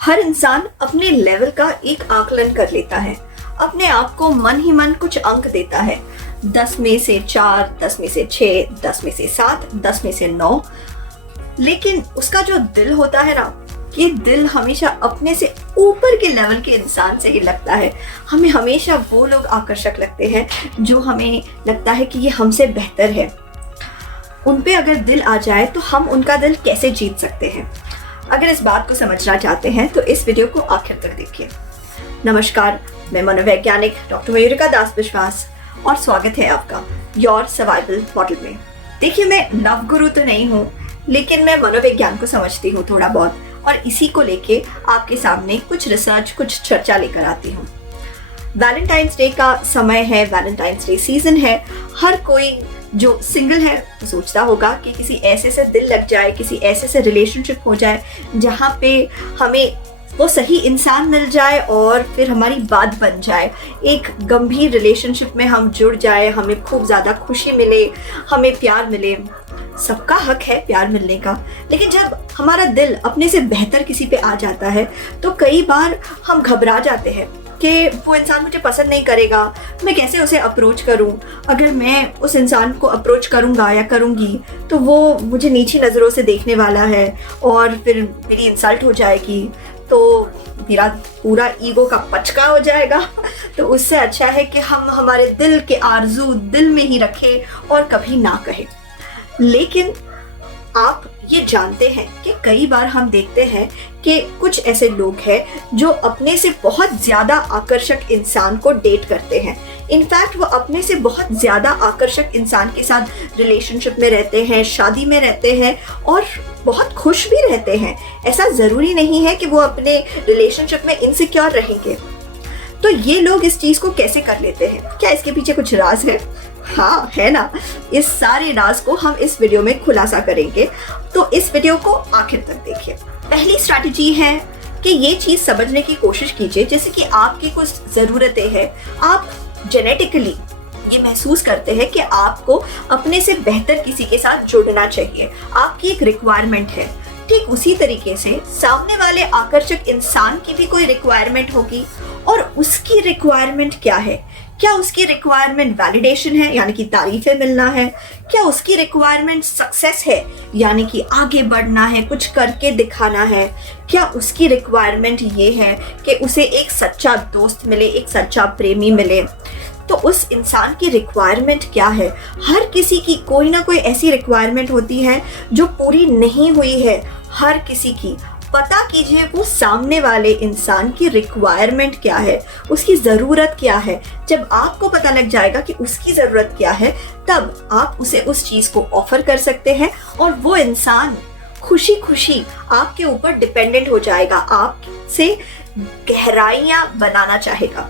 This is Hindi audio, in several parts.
हर इंसान अपने लेवल का एक आकलन कर लेता है, अपने आप को मन ही मन कुछ अंक देता है। 10 में से 4, 10 में से 6, 10 में से 7, 10 में से 9। लेकिन उसका जो दिल होता है ना, ये दिल हमेशा अपने से ऊपर के लेवल के इंसान से ही लगता है। हमें हमेशा वो लोग आकर्षक लगते हैं जो हमें लगता है कि ये हमसे बेहतर है। उन पे अगर दिल आ जाए तो हम उनका दिल कैसे जीत सकते हैं? अगर इस बात को समझना चाहते हैं तो इस वीडियो को आखिर तक देखिए। नमस्कार, मैं मनोवैज्ञानिक डॉक्टर मयूरिका दास विश्वास और स्वागत है आपका योर सर्वाइवल मॉडल में। देखिए, मैं नवगुरु तो नहीं हूँ, लेकिन मैं मनोविज्ञान को समझती हूँ थोड़ा बहुत, और इसी को लेके आपके सामने कुछ रिसर्च, कुछ चर्चा लेकर आती हूँ। वैलेंटाइंस डे का समय है, वैलेंटाइंस डे सीजन है। हर कोई जो सिंगल है वो सोचता होगा कि किसी ऐसे से दिल लग जाए, किसी ऐसे से रिलेशनशिप हो जाए जहाँ पे हमें वो सही इंसान मिल जाए और फिर हमारी बात बन जाए, एक गंभीर रिलेशनशिप में हम जुड़ जाए, हमें खूब ज़्यादा खुशी मिले, हमें प्यार मिले। सबका हक है प्यार मिलने का, लेकिन जब हमारा दिल अपने से बेहतर किसी पे आ जाता है तो कई बार हम घबरा जाते हैं कि वो इंसान मुझे पसंद नहीं करेगा, मैं कैसे उसे अप्रोच करूं? अगर मैं उस इंसान को अप्रोच करूंगा या करूंगी तो वो मुझे नीची नज़रों से देखने वाला है और फिर मेरी इंसल्ट हो जाएगी, तो मेरा पूरा ईगो का पचका हो जाएगा। तो उससे अच्छा है कि हम हमारे दिल के आरजू दिल में ही रखें और कभी ना कहें। लेकिन आप ये जानते हैं कि कई बार हम देखते हैं कि कुछ ऐसे लोग हैं जो अपने से बहुत ज़्यादा आकर्षक इंसान को डेट करते हैं। इनफैक्ट वो अपने से बहुत ज़्यादा आकर्षक इंसान के साथ रिलेशनशिप में रहते हैं, शादी में रहते हैं और बहुत खुश भी रहते हैं। ऐसा ज़रूरी नहीं है कि वो अपने रिलेशनशिप में इनसिक्योर रहेंगे। तो ये लोग इस चीज़ को कैसे कर लेते हैं? क्या इसके पीछे कुछ राज है? हाँ, है ना। इस सारे राज को हम इस वीडियो में खुलासा करेंगे, तो इस वीडियो को आखिर तक देखिए। पहली स्ट्रैटेजी है कि ये चीज़ समझने की कोशिश कीजिए जैसे कि आपकी कुछ ज़रूरतें हैं। आप जेनेटिकली ये महसूस करते हैं कि आपको अपने से बेहतर किसी के साथ जुड़ना चाहिए, आपकी एक रिक्वायरमेंट है। ठीक उसी तरीके से सामने वाले आकर्षक इंसान की भी कोई रिक्वायरमेंट होगी, और उसकी रिक्वायरमेंट क्या है? क्या उसकी रिक्वायरमेंट वैलिडेशन है, यानी कि तारीफें मिलना है? क्या उसकी रिक्वायरमेंट सक्सेस है, यानी कि आगे बढ़ना है, कुछ करके दिखाना है? क्या उसकी रिक्वायरमेंट ये है कि उसे एक सच्चा दोस्त मिले, एक सच्चा प्रेमी मिले? तो उस इंसान की रिक्वायरमेंट क्या है? हर किसी की कोई ना कोई ऐसी रिक्वायरमेंट होती है जो पूरी नहीं हुई है। हर किसी की पता कीजिए वो सामने वाले इंसान की रिक्वायरमेंट क्या है, उसकी ज़रूरत क्या है। जब आपको पता लग जाएगा कि उसकी ज़रूरत क्या है, तब आप उसे उस चीज़ को ऑफर कर सकते हैं और वो इंसान खुशी खुशी आपके ऊपर डिपेंडेंट हो जाएगा, आपसे गहराइयाँ बनाना चाहेगा,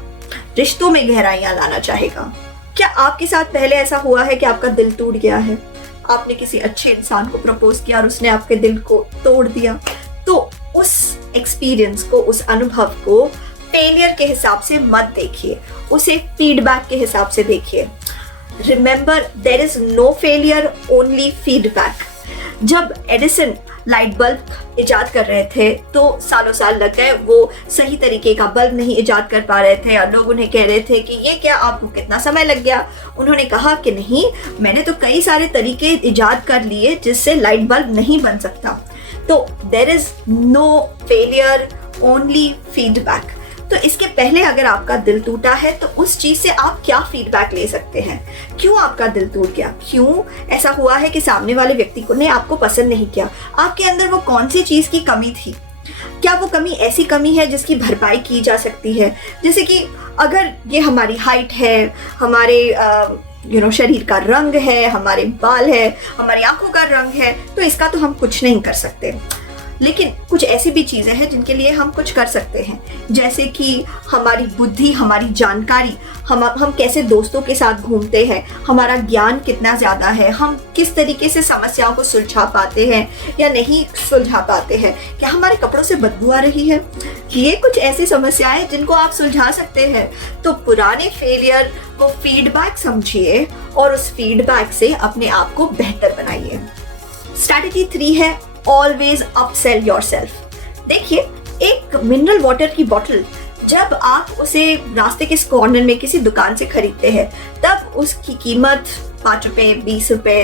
रिश्तों में गहराइयाँ लाना चाहेगा। क्या आपके साथ पहले ऐसा हुआ है कि आपका दिल टूट गया है? आपने किसी अच्छे इंसान को प्रपोज किया और उसने आपके दिल को तोड़ दिया? तो उस एक्सपीरियंस को, उस अनुभव को फेलियर के हिसाब से मत देखिए, उसे फीडबैक के हिसाब से देखिए। Remember, there is no failure, only feedback. जब एडिसन लाइट बल्ब इजाद कर रहे थे तो सालों साल लग गए, वो सही तरीके का बल्ब नहीं इजाद कर पा रहे थे और लोग उन्हें कह रहे थे कि ये क्या, आपको कितना समय लग गया? उन्होंने कहा कि नहीं, मैंने तो कई सारे तरीके इजाद कर लिए जिससे लाइट बल्ब नहीं बन सकता। तो there is no failure, only feedback. तो इसके पहले अगर आपका दिल टूटा है तो उस चीज़ से आप क्या फीडबैक ले सकते हैं? क्यों आपका दिल टूट गया? क्यों ऐसा हुआ है कि सामने वाले व्यक्ति को ने आपको पसंद नहीं किया? आपके अंदर वो कौन सी चीज़ की कमी थी? क्या वो कमी ऐसी कमी है जिसकी भरपाई की जा सकती है? जैसे कि अगर ये हमारी हाइट है, हमारे शरीर का रंग है, हमारे बाल है, हमारी आंखों का रंग है, तो इसका तो हम कुछ नहीं कर सकते। लेकिन कुछ ऐसी भी चीज़ें हैं जिनके लिए हम कुछ कर सकते हैं, जैसे कि हमारी बुद्धि, हमारी जानकारी, हम कैसे दोस्तों के साथ घूमते हैं, हमारा ज्ञान कितना ज़्यादा है, हम किस तरीके से समस्याओं को सुलझा पाते हैं या नहीं सुलझा पाते हैं, क्या हमारे कपड़ों से बदबू आ रही है? ये कुछ ऐसी समस्याएं जिनको आप सुलझा सकते हैं। तो पुराने फेलियर को फीडबैक समझिए और उस फीडबैक से अपने आप को बेहतर बनाइए। स्ट्रैटेजी 3 है ऑलवेज अपसेल योरसेल्फ। देखिए, एक मिनरल वाटर की बोतल जब आप उसे रास्ते के कॉर्नर में किसी दुकान से खरीदते हैं तब उसकी कीमत 5 रुपए 20 रुपए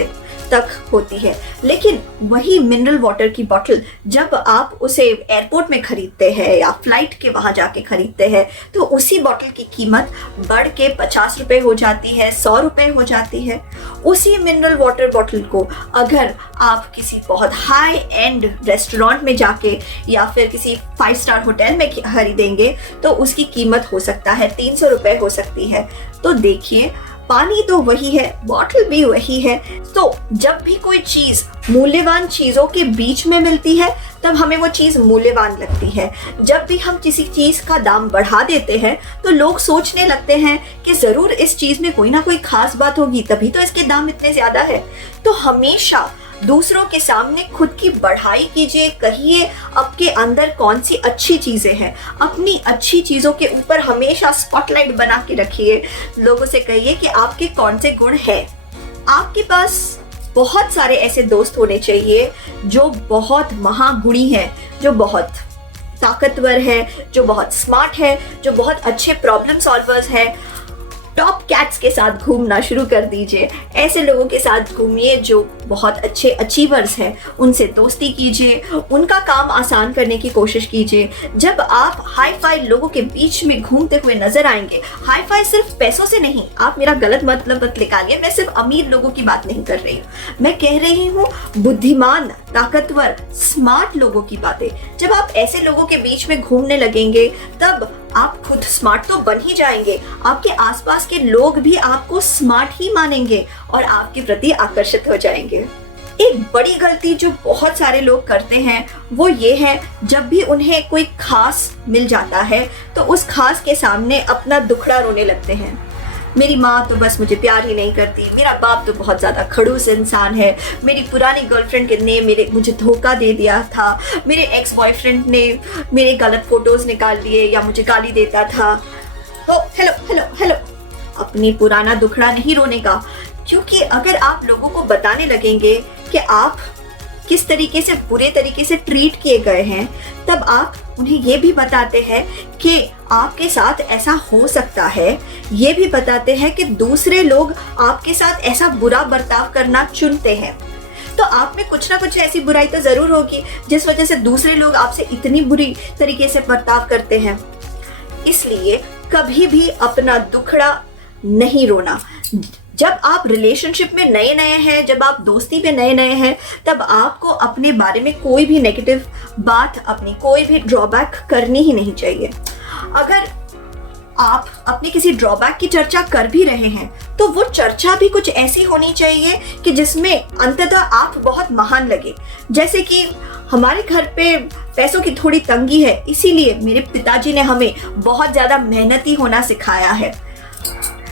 तक होती है, लेकिन वही मिनरल वाटर की बोतल जब आप उसे एयरपोर्ट में खरीदते हैं या फ्लाइट के वहाँ जाके खरीदते हैं तो उसी बोतल की कीमत बढ़ के 50 रुपए हो जाती है, 100 रुपए हो जाती है। उसी मिनरल वाटर बोतल को अगर आप किसी बहुत हाई एंड रेस्टोरेंट में जाके या फिर किसी 5 स्टार होटल में खरीदेंगे तो उसकी कीमत हो सकता है 300 रुपए हो सकती है। तो देखिए, पानी तो वही है, बॉटल भी वही है। तो जब भी कोई चीज मूल्यवान चीजों के बीच में मिलती है तब हमें वो चीज मूल्यवान लगती है। जब भी हम किसी चीज का दाम बढ़ा देते हैं तो लोग सोचने लगते हैं कि जरूर इस चीज में कोई ना कोई खास बात होगी, तभी तो इसके दाम इतने ज्यादा है। तो हमेशा दूसरों के सामने खुद की बढ़ाई कीजिए, कहिए आपके अंदर कौन सी अच्छी चीजें हैं, अपनी अच्छी चीजों के ऊपर हमेशा स्पॉटलाइट बना के रखिए। लोगों से कहिए कि आपके कौन से गुण हैं। आपके पास बहुत सारे ऐसे दोस्त होने चाहिए जो बहुत महागुणी हैं, जो बहुत ताकतवर है, जो बहुत स्मार्ट है, जो बहुत अच्छे प्रॉब्लम सॉल्वर्स हैं। टॉप कैट्स के साथ घूमना शुरू कर दीजिए। ऐसे लोगों के साथ घूमिए जो बहुत अच्छे अचीवर्स हैं, उनसे दोस्ती कीजिए, उनका काम आसान करने की कोशिश कीजिए। जब आप हाई फाई लोगों के बीच में घूमते हुए नजर आएंगे, हाई फाई सिर्फ पैसों से नहीं, आप मेरा गलत मतलब मत निकालिए, मैं सिर्फ अमीर लोगों की बात नहीं कर रही हूँ, मैं कह रही हूँ बुद्धिमान, ताकतवर, स्मार्ट लोगों की बातें। जब आप ऐसे लोगों के बीच में घूमने लगेंगे तब आप खुद स्मार्ट तो बन ही जाएंगे, आपके आसपास के लोग भी आपको स्मार्ट ही मानेंगे और आपके प्रति आकर्षित हो जाएंगे। एक बड़ी गलती जो बहुत सारे लोग करते हैं वो ये है, जब भी उन्हें कोई खास मिल जाता है तो उस खास के सामने अपना दुखड़ा रोने लगते हैं। मेरी माँ तो बस मुझे प्यार ही नहीं करती, मेरा बाप तो बहुत ज़्यादा खड़ूस इंसान है, मेरी पुरानी गर्लफ्रेंड ने मुझे धोखा दे दिया था, मेरे एक्स बॉयफ्रेंड ने मेरे गलत फोटोज़ निकाल लिए या मुझे गाली देता था। तो हेलो हेलो हेलो, अपनी पुराना दुखड़ा नहीं रोने का, क्योंकि अगर आप लोगों को बताने लगेंगे कि आप किस तरीके से बुरे तरीके से ट्रीट किए गए हैं, तब आप उन्हें ये भी बताते हैं कि आपके साथ ऐसा हो सकता है, ये भी बताते हैं कि दूसरे लोग आपके साथ ऐसा बुरा बर्ताव करना चुनते हैं। तो आप में कुछ ना कुछ ऐसी बुराई तो जरूर होगी जिस वजह से दूसरे लोग आपसे इतनी बुरी तरीके से बर्ताव करते हैं। इसलिए कभी भी अपना दुखड़ा नहीं रोना। जब आप रिलेशनशिप में नए नए हैं, जब आप दोस्ती में नए नए हैं, तब आपको अपने बारे में कोई भी नेगेटिव बात, अपनी कोई भी ड्रॉबैक करनी ही नहीं चाहिए। अगर आप अपनी किसी ड्रॉबैक की चर्चा कर भी रहे हैं तो वो चर्चा भी कुछ ऐसी होनी चाहिए कि जिसमें अंततः आप बहुत महान लगे। जैसे कि हमारे घर पे पैसों की थोड़ी तंगी है, इसीलिए मेरे पिताजी ने हमें बहुत ज़्यादा मेहनती होना सिखाया है।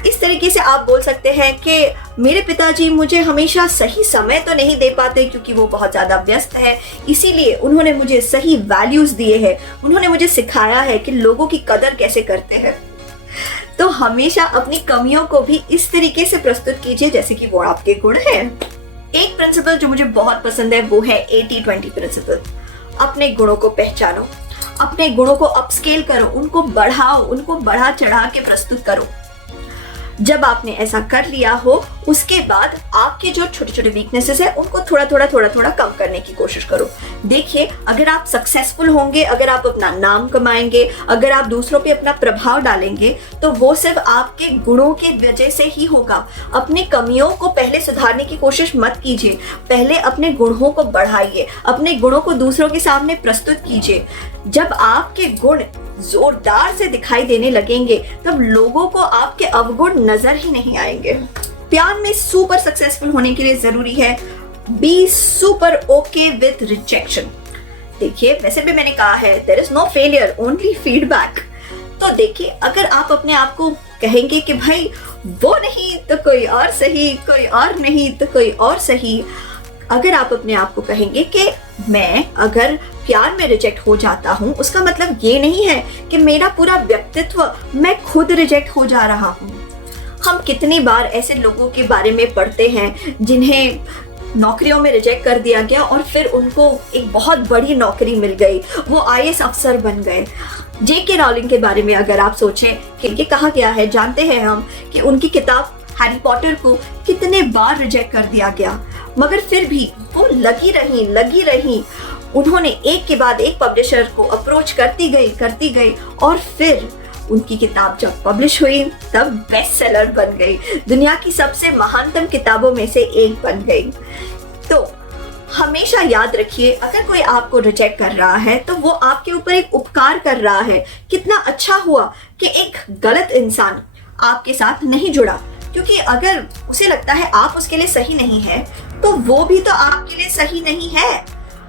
इस तरीके से आप बोल सकते हैं कि मेरे पिताजी मुझे हमेशा सही समय तो नहीं दे पाते क्योंकि वो बहुत ज़्यादा व्यस्त है, इसीलिए उन्होंने मुझे सही वैल्यूज़ दिए हैं, उन्होंने मुझे सिखाया है कि लोगों की कदर कैसे करते हैं। तो हमेशा अपनी कमियों को भी इस तरीके से प्रस्तुत कीजिए जैसे कि वो आपके गुण हैं। एक प्रिंसिपल जो मुझे बहुत पसंद है वो है 80-20 प्रिंसिपल। अपने गुणों को पहचानो, अपने गुणों को अपस्केल करो, उनको बढ़ाओ, उनको बढ़ा चढ़ा के प्रस्तुत करो। जब आपने ऐसा कर लिया हो उसके बाद आपके जो छोटे छोटे वीकनेसेस है उनको थोड़ा थोड़ा कम करने की कोशिश करो। देखिए, अगर आप सक्सेसफुल होंगे, अगर आप अपना नाम कमाएंगे, अगर आप दूसरों पे अपना प्रभाव डालेंगे तो वो सिर्फ आपके गुणों की वजह से ही होगा। अपनी कमियों को पहले सुधारने की कोशिश मत कीजिए, पहले अपने गुणों को बढ़ाइए, अपने गुणों को दूसरों के सामने प्रस्तुत कीजिए। जब आपके गुण जोरदार से दिखाई देने लगेंगे तब लोगों को आपके अवगुण नजर ही नहीं आएंगे। प्यार में सुपर सक्सेसफुल होने के लिए जरूरी है be super okay with rejection. देखिए, वैसे भी मैंने कहा है there is no failure, only feedback. तो देखिए, अगर आप अपने आप को कहेंगे कि भाई वो नहीं तो कोई और सही, कोई और नहीं तो कोई और सही, अगर आप अपने आप को कहेंगे कि मैं अगर प्यार में रिजेक्ट हो जाता हूँ उसका मतलब ये नहीं है कि मेरा पूरा व्यक्तित्व, मैं खुद रिजेक्ट हो जा रहा हूँ। हम कितनी बार ऐसे लोगों के बारे में पढ़ते हैं जिन्हें नौकरियों में रिजेक्ट कर दिया गया और फिर उनको एक बहुत बड़ी नौकरी मिल गई, वो आईएएस अफसर बन गए। जेके रॉलिंग के बारे में अगर आप सोचें कि कहा गया है, जानते हैं हम कि उनकी किताब हैरी पॉटर को कितने बार रिजेक्ट कर दिया गया, मगर फिर भी वो लगी रही। उन्होंने एक के बाद एक पब्लिशर को अप्रोच करती गई और फिर उनकी किताब जब पब्लिश हुई तब बेस्ट सेलर बन गई, दुनिया की सबसे महानतम किताबों में से एक बन गई। तो हमेशा याद रखिए, अगर कोई आपको रिजेक्ट कर रहा है तो वो आपके ऊपर एक उपकार कर रहा है। कितना अच्छा हुआ कि एक गलत इंसान आपके साथ नहीं जुड़ा, क्योंकि अगर उसे लगता है आप उसके लिए सही नहीं है तो वो भी तो आपके लिए सही नहीं है।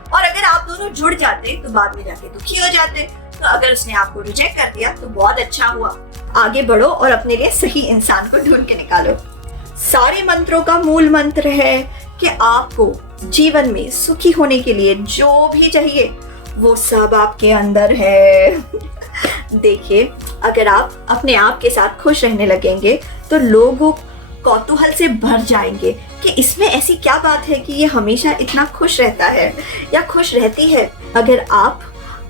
और अगर आप दोनों जुड़ जाते तो बाद में जाके दुखी हो जाते। तो अगर उसने आपको रिजेक्ट कर दिया तो बहुत अच्छा हुआ, आगे बढ़ो और अपने लिए सही इंसान को ढूंढ के निकालो। सारे मंत्रों का मूल मंत्र है कि आपको जीवन में सुखी होने के लिए जो भी चाहिए वो सब आपके अंदर है। देखिए, अगर आप अपने आप के साथ खुश रहने लगेंगे तो लोगों कौतूहल से भर जाएंगे कि इसमें ऐसी क्या बात है कि ये हमेशा इतना खुश रहता है या खुश रहती है। अगर आप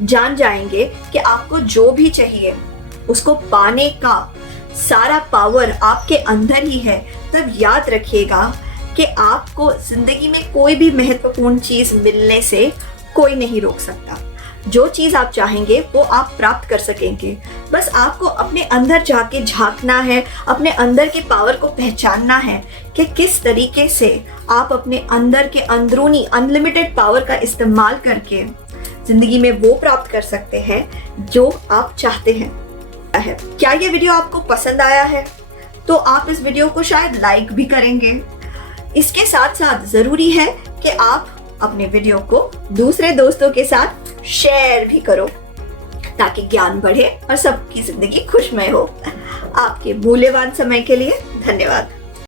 जान जाएंगे कि आपको जो भी चाहिए उसको पाने का सारा पावर आपके अंदर ही है, तब याद रखिएगा कि आपको जिंदगी में कोई भी महत्वपूर्ण चीज मिलने से कोई नहीं रोक सकता। जो चीज आप चाहेंगे वो आप प्राप्त कर सकेंगे। बस आपको अपने अंदर जाके झांकना है, अपने अंदर के पावर को पहचानना है कि किस तरीके से आप अपने अंदर के अंदरूनी अनलिमिटेड पावर का इस्तेमाल करके जिंदगी में वो प्राप्त कर सकते हैं जो आप चाहते हैं। क्या ये वीडियो आपको पसंद आया है? तो आप इस वीडियो को शायद लाइक भी करेंगे। इसके साथ साथ जरूरी है कि आप अपने वीडियो को दूसरे दोस्तों के साथ शेयर भी करो ताकि ज्ञान बढ़े और सबकी जिंदगी खुशमय हो। आपके मूल्यवान समय के लिए धन्यवाद।